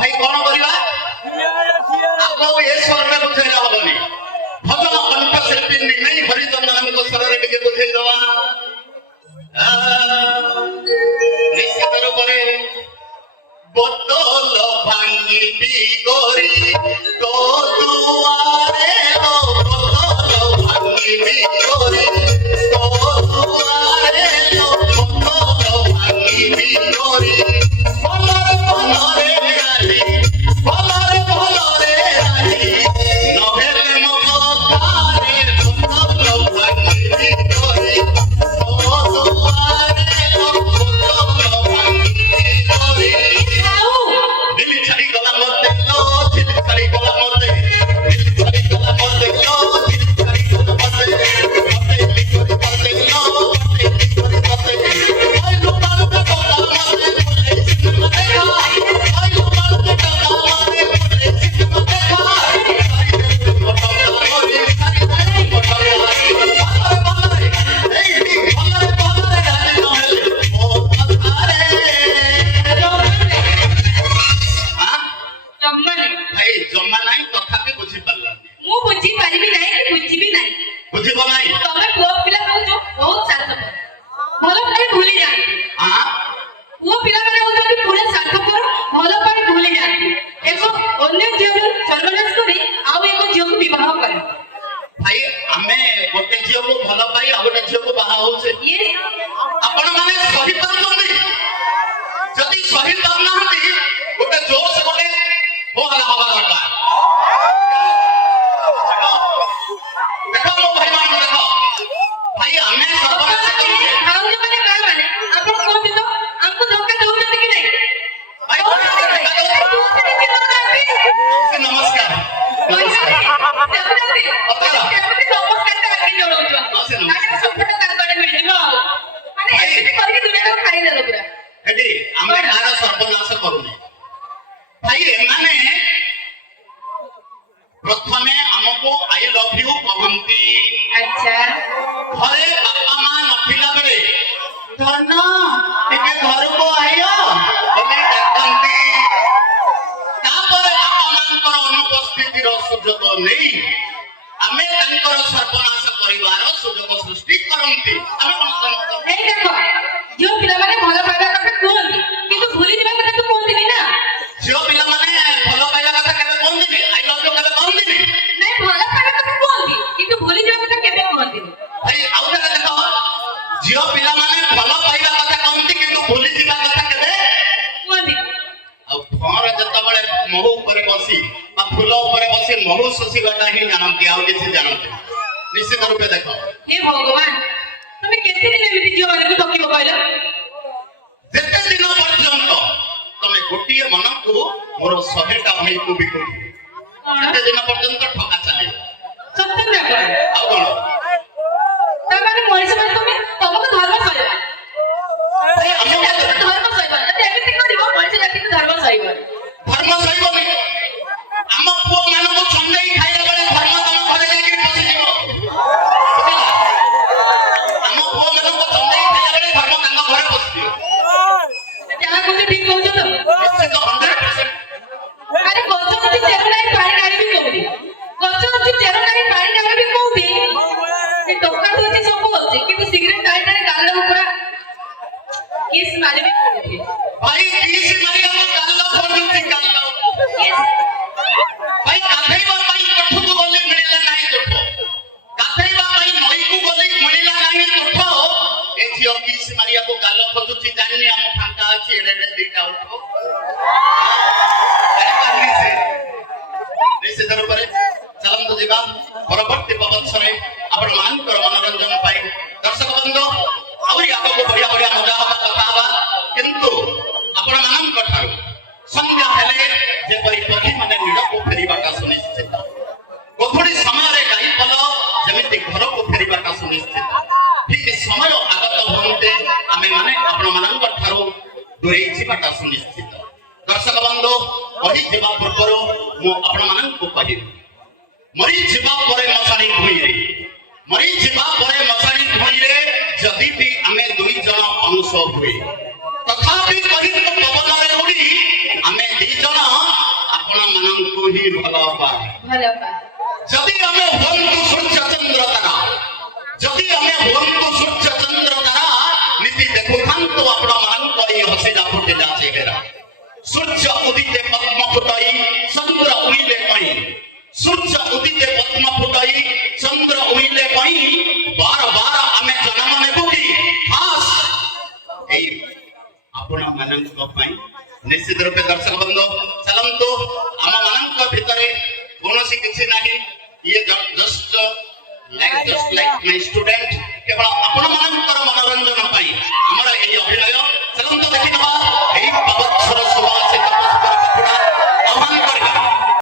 भाई कौन करवा आपको ये स्वर में बुझेला हबनी भजन कंठ शिल्पी नहीं हरिचंदन को स्वर रे टिके बुझे दवा निश्चित रूप रे बोतल भांगी भी गोरी तो दुआरे लो बोतल भांगी भी गोरी तो दुआरे लो बोतल भांगी भी गोरी भलरे भलरे रानी भलरे रानी नहेले मो तारे बोतल भांगी भी गोरी तो दुआरे लो बोतल भांगी भी गोरी दिल छड़ी गला मते लो दिल छड़ी गला मते दिल छड़ी गला मते लो दिल छड़ी गला मते मते लिखोरी मते लो मते लिखोरी मते आई लो बाल पे कोला मते बोले सिक मते खा आई लो बाल पे कोला मते बोले सिक मते खा सारी दिल मते मोरी सारी दिल मते भलरे ए भलरे भलरे रानी नहेले ओ पथारे भाई जम्मा नहीं तथापि बुझी पारला मु बुझी पारिबी नाही कि बुझिबी नाही बुझिबो नहीं तमे पुओ पिला कहू जो बहुत सार्थक भलो पानी भूली जाती हां पुओ पिला माने होती पूरे सार्थक भलो पानी भूली जाती एको अन्य जीव सर्वनाश करी आउ एको जीव को विवाह करे भाई हमें गोटे झियो को भलो पाई आ गोटे झियो को बाहा होছে ये आपण माने सही पारुछंती जदी सही पारना हती गोटे जोश गोटे हो हला हवा दरकार देखो लो भाई मान देखो भाई हमें सर्वनाश करूछे खाऊ जो माने का माने आपण कोन तो हमको धोखा दउछन कि नहीं भाई नमस्कार नमस्कार हेडी हमें कार सर्वनाश करूने भाई एमाने प्रथमे हमको आई लव यू कहंती अच्छा घरे बापा मां नथिला बेले धन टिके घर को आयो बोले कहंती तापरे बापा मांकर अनुपस्थिति रो सुजोग नहीं हमें तांकर सर्वनाश करिवार सुजोग सृष्टि करंती हमें कोन ए देखो जो पिला माने भलो पाइबा କଥା କୁହନ୍ତି କିନ୍ତୁ ଭୁଲି ଯିବା କଥା ତ କୁହନ୍ତି ନା जो पिला माने भलो पाइला କଥା केबे कहंती आई लव यू केबे कहंती ନାଇଁ ଭଲ ପାଇबା କଥା କୁହନ୍ତି କିନ୍ତୁ ଭୁଲି ଯିବା କଥା କେବେ କୁହନ୍ତି भाई आउ तक देखो जियो पिला माने भलो पाइला କଥା कहंती କିନ୍ତୁ भूली ଯିବା କଥା केबे କୁହନ୍ତି ଆଉ ଫର ଯେତେବେଳେ ମହୁ ଉପରେ ବସି ବା ଫୁଲ ଉପରେ ବସି ମହୁ ଶୋଷିବାଟା ହିଁ ଜାଣନ୍ତି ଆଉ କିଛି ଜାଣନ୍ତି ନିଶ୍ଚିତ ରୂପେ ଦେଖ हे भगवान ତମେ କେତେ ଦିନ ଏମିତି ଝିଅ ମାନଙ୍କୁ ଠକିବ କହିଲ ଯେତେ ଦିନ ପର୍ଯ୍ୟନ୍ତ ତମେ ଗୋଟିଏ ମନକୁ ମୋର 100ଟା ଭାଇକୁ ବିକୁ ସେତେ ଦିନ ପର୍ଯ୍ୟନ୍ତ ଠକା ଚାଲିବ ସତ୍ୟ କଣ ଆଉ କଣ ତାମାନେ ମଣିଷ ମାନେ ତମକୁ ଧର୍ମ ସହିବ ଭାଇ ଆମକୁ ଧର୍ମ ସହିବ ଯଦି ଏମିତି କରିବ ମଣିଷ ଜାତିକୁ ଧର୍ମ ସହିବ ଧର୍ମ ସହିବନି ଆମ ପୁଅ ମାନଙ୍କୁ ଛନ୍ଦେଇ ଖାଇଲା ବେଳେ ଧର୍ମ ତମ ଘରେ ଯାଇକି ପଶିଯିବ ଆମ ପୁଅ ମାନଙ୍କୁ ଛନ୍ଦେଇ ଖାଇଲା ବେଳେ ଧର୍ମ ତାଙ୍କ ଘରେ ପଶିଯିବ ଯାହା କହୁଛ ଠିକ କହୁଛ ତ ନିଶ୍ଚିତ 100% ଆରେ ଗଛ ଅଛି ଚେର ନାହିଁ ପାଣି ଢାଳିବି କୋଉଠି ଗଛ ଅଛି ଚେର ନାହିଁ ପାଣି ଢାଳିବି କୋଉଠି ଏ ଟୋକା ତ ଅଛି ସବୁ ଅଛି କିନ୍ତୁ ସିଗାରେଟ ଟାଣି ଟାଣି ଗାଲ ପୁରା କିସ୍ ମାରିବି କୋଉଠି भाई किस मारिया को गाल्ला पडुची गाल्ला भाई गाधैबा पाई कठुको गले मिळला नाही तोठ गाधैबा पाई नई को गले मिळला नाही तोठ ए झियो किस मारिया को गाल्ला पडुची जानि हम फांका अछि एडे दिटा उठो ए पानी से निश्चित रूपरे चलन तो जीवा परवर्ती पवत्सरे आपण मानकर मनोरंजन पाई दर्शक बंधु आउरी आगो को बढ़िया बढ़िया मजा हवा कथा हवा किंतु आपण मानम कठारु संध्या हेले जे परि पखी माने निड को फेरीबाटा सुनिश्चित गोधुडी समय रे गाई पल जेमिति घर को फेरीबाटा सुनिश्चित ठीक समय आगत होते आमे माने आपण मानम कठारु दूरे जीवाटा सुनिश्चित दर्शक बंधु कहि जीवा पूर्व मु आपण मानम को कहि मरी जीवा परे मसाणी भुई रे मरी जीवा परे मसाणी भुई रे जदि भी आमे दुई जण अनुसव हुए तथापि कहि तो पवन रे उडी आमे दी जण হি ভাল পায় ଭଲ ପା যদি আমি বন্ধু সূর্য চন্দ্র তারা যদি আমি বন্ধু সূর্য চন্দ্র তারা নীতি দেখো খান্ত আপনা মানক এই হসিলা ফুটে যাচ্ছে হেরা সূর্য উদিতে পদ্ম ফুটাই চন্দ্র উইলে কই সূর্য উদিতে পদ্ম ফুটাই চন্দ্র উইলে কই বার বার আমি জন্ম নেবু কি হাস এই আপনা মানক পাই নিশ্চিত রূপে দর্শক বন্ধু চালন্তু ଆମ ମାନଙ୍କ ଭିତରେ କୌଣସି କିଛି ନାହିଁ ଇଏ ଜଷ୍ଟ ଲାଇକ୍ ମାଇ ଷ୍ଟୁଡେଣ୍ଟ କେବଳ ଆପଣ ମାନଙ୍କର ମନୋରଞ୍ଜନ ପାଇଁ ଆମର ଏହି ଅଭିନୟ